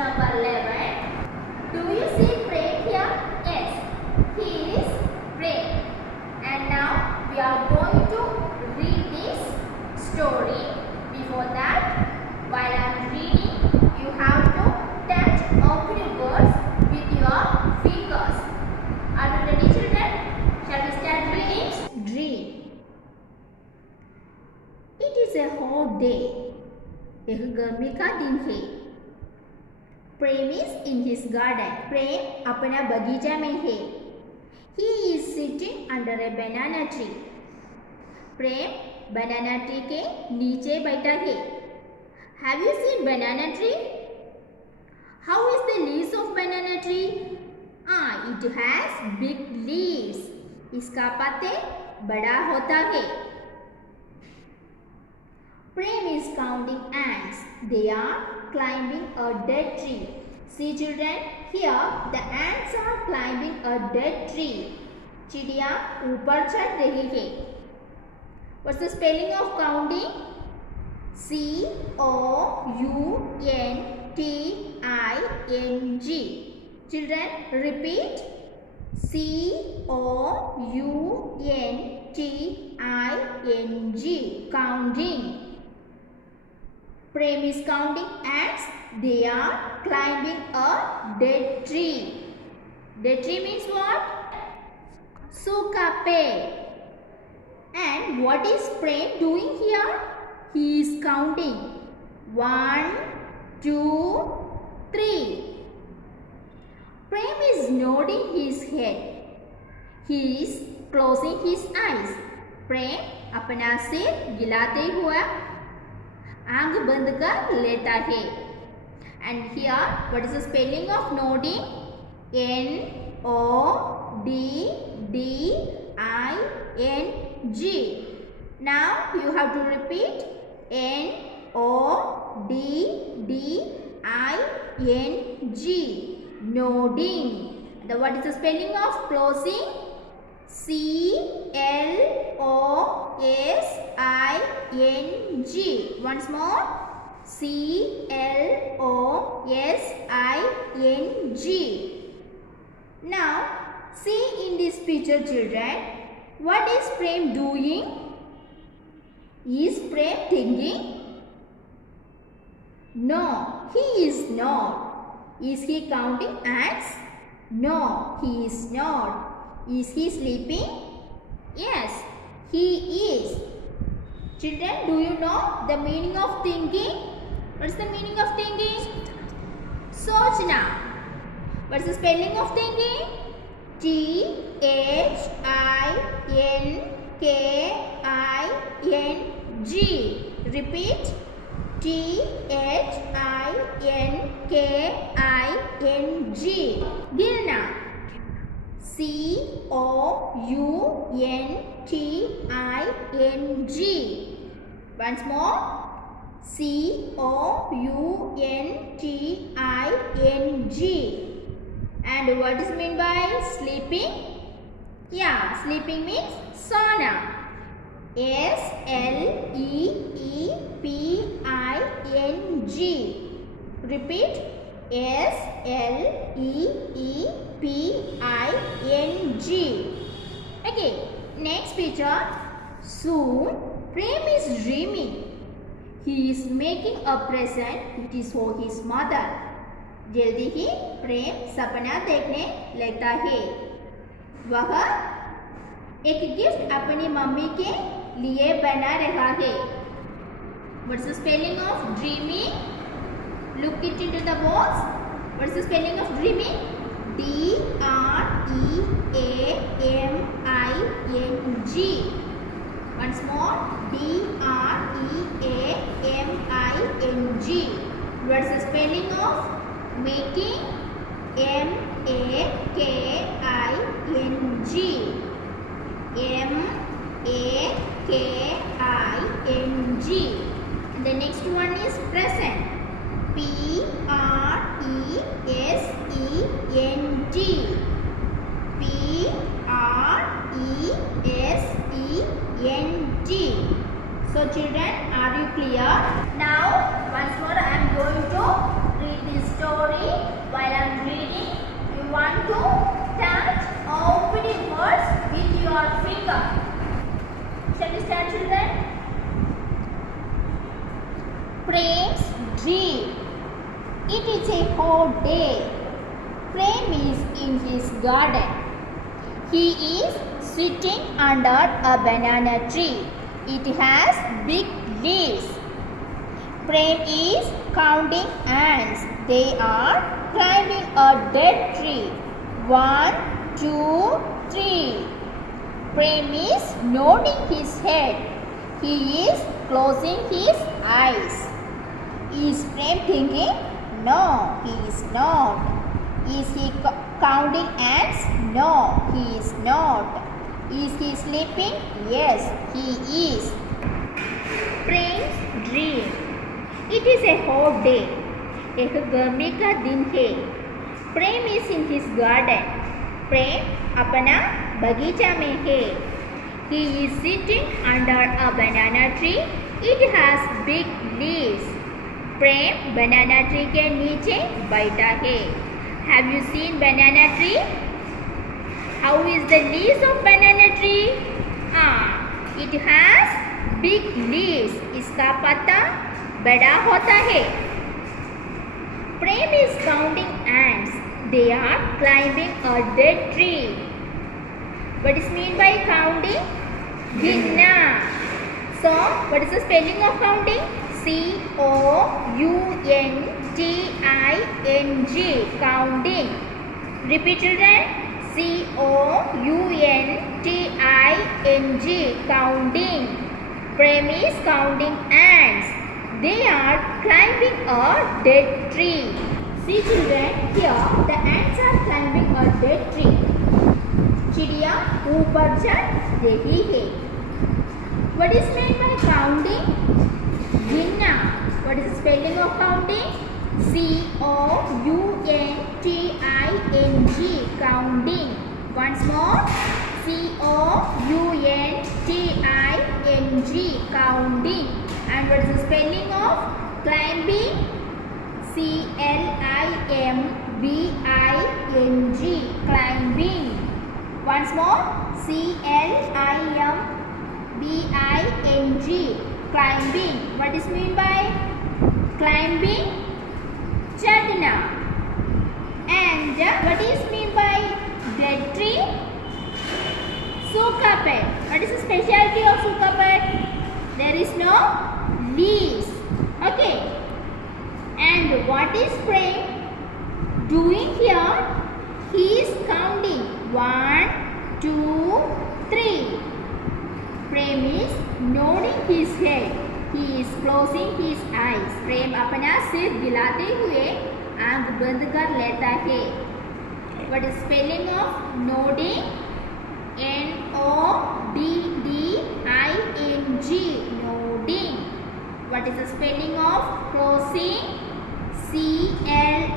number 11. Do you see Prem here? Yes, he is Prem. And now we are going to read this story. Before that, while I am reading, you have to touch open words with your fingers. Are you ready, children? Shall we start reading? Dream. It is a hot day. एक गर्मी का दिन है. प्रेम is in his garden. प्रेम अपना बगीचा में है. He is sitting under a banana tree. Prem banana tree के नीचे बैठा है. Have you seen banana tree? How is the leaves of banana tree? It has big leaves. इसका पत्ते बड़ा होता है. Prem is counting ants. They are climbing a dead tree. See children, here the ants are climbing a dead tree. चिड़िया ऊपर चढ़ रही है. What's the spelling of counting? C-O-U-N-T-I-N-G. Children, repeat. C-O-U-N-T-I-N-G. Counting. Prem is counting ants. They are climbing a dead tree. Dead tree means what? सूखा पेड़. And what is Prem doing here? He is counting 1, 2, 3. Prem is nodding his head. He is closing his eyes. Prem अपना सिर गिलाते हुआ आंख बंद कर लेता है. And here, what is the spelling of nodding? N-O-D-D-I-N-G. Now you have to repeat. N-O-D-D-I-N-G. Nodding. What is the spelling of closing? C-L-O-S-I-N-G. Once more. C-L-O-S-I-N-G. Now, see in this picture, children. What is Prem doing? Is Prem thinking? No, he is not. Is he counting ants? No, he is not. Is he sleeping? Yes, he is. Children, do you know the meaning of thinking? What is the meaning of thinking? Sochna. What is the spelling of thinking? T-H-I-N-K-I-N-G. Repeat. T-H-I-N-K-I-N-G. Ghirna. C-O-U-N-T-I-N-G. Once more. C-O-U-N-T-I-N-G. And what is meant by sleeping? Yeah, sleeping means sauna. S-L-E-E-P-I-N-G. Repeat. S-L-E-E-P-I-N-G. Okay, next picture. Soon, Prem is dreaming. He is making a present. It is for his mother. जल्दी ही प्रेम सपना देखने लगता है. वह एक gift अपनी mummy के लिए बना रहा है. What's the spelling of dreaming? Look it into the box. What's the spelling of dreaming? D-R-E-A-M-I-N-G. Once more. D-R-E-A-M-I-N-G. What's the spelling of making? M-A-K-I-N-G. M-A-K-I-N-G. And the next one is present. P-R-E-S-E-N-T. P-R-E-S-E-N-T. So children, are you clear? Now once more I am going to read this story. dream. It is a hot day. Prem is in his garden. He is sitting under a banana tree. It has big leaves. Prem is counting ants. They are climbing a dead tree. 1, 2, 3. Prem is nodding his head. He is closing his eyes. Is Prem thinking? No, he is not. Is he counting ants? No, he is not. Is he sleeping? Yes, he is. Prem's dream. It is a hot day. एक गर्मी का दिन है. Prem is in his garden. Prem अपना बगीचा में है. He is sitting under a banana tree. It has big leaves. Prem banana tree के नीचे बैठा है. Have you seen banana tree? How is the leaves of banana tree? It has big leaves. इसका पत्ता बड़ा होता है. Prem is counting ants. They are climbing a dead tree. What is mean by counting? Ginna. So, what is the spelling of counting? C-O-U-N-T-I-N-G. Counting. Repeat children. C-O-U-N-T-I-N-G. Counting. Prem is counting ants. They are climbing a dead tree. See children, here the ants are climbing a dead tree. चिड़िया ऊपर चढ़ रही है. What is meant by counting? गिनना. What is the spelling of counting? C-O-U-N-T-I-N-G. Counting. Once more. C-O-U-N-T-I-N-G. Counting. And what is the spelling of climbing? C-L-I-M-B-I-N-G. Climbing. Once more. C-L-I-M-B-I-N-G. Climbing. What is mean by climbing? Chadna. And what is mean by dead tree? Sukha pet. What is the specialty of sukha pet? There is no leaves. Okay. And what is Prem doing here? He is counting 1, 2, 3. Prem is nodding his head. He is closing his eyes. Prem अपना सिर हिलाते हुए आँख बंद कर लेता है. What is spelling of nodding? N-O-D-D-I-N-G. Nodding. What is the spelling of closing? C-L-O-S-I-N-G.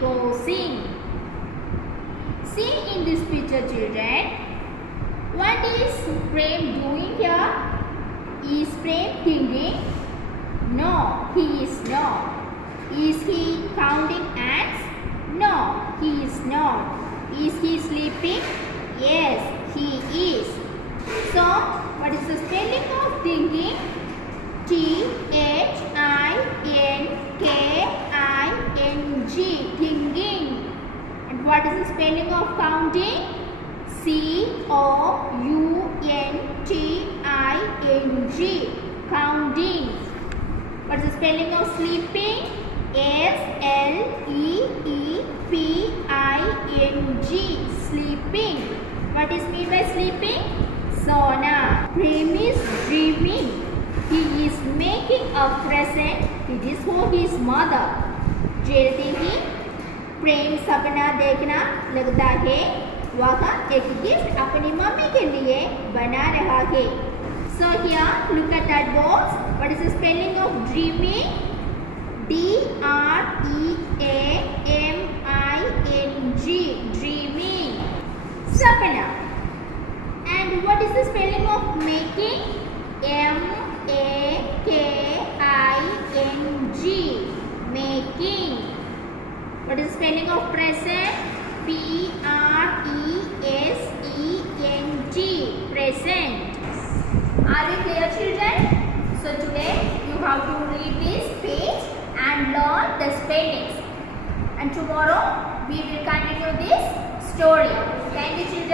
Closing. See in this picture children. What is Prem doing here? Is Prem thinking? No, he is not. Is he counting ants? No, he is not. Is he sleeping? Yes, he is. So, what is the spelling of thinking? T-H-I-N-K-I-N-G. Thinking. And what is the spelling of counting? C-O-U-N-T-I-N-G. Counting. What is the spelling of sleeping? S-L-E-E-P-I-N-G. Sleeping. What is mean by sleeping? Sona. Prem is dreaming. He is making a present. It is for his mother. जैसे ही प्रेम सपना देखना लगता है, वह एक gift अपनी mummy के लिए बना रहा है. So here, look at that box. What is the spelling of dreaming? D-R-E-A-M-I-N-G. Dreaming. Sapna. And what is the spelling of making? M-A-K-I-N-G. Making. What is the spelling of present? P-R-E-S-E-N-T. Present. Are you clear children? So today and tomorrow we will continue this story. Thank you, children.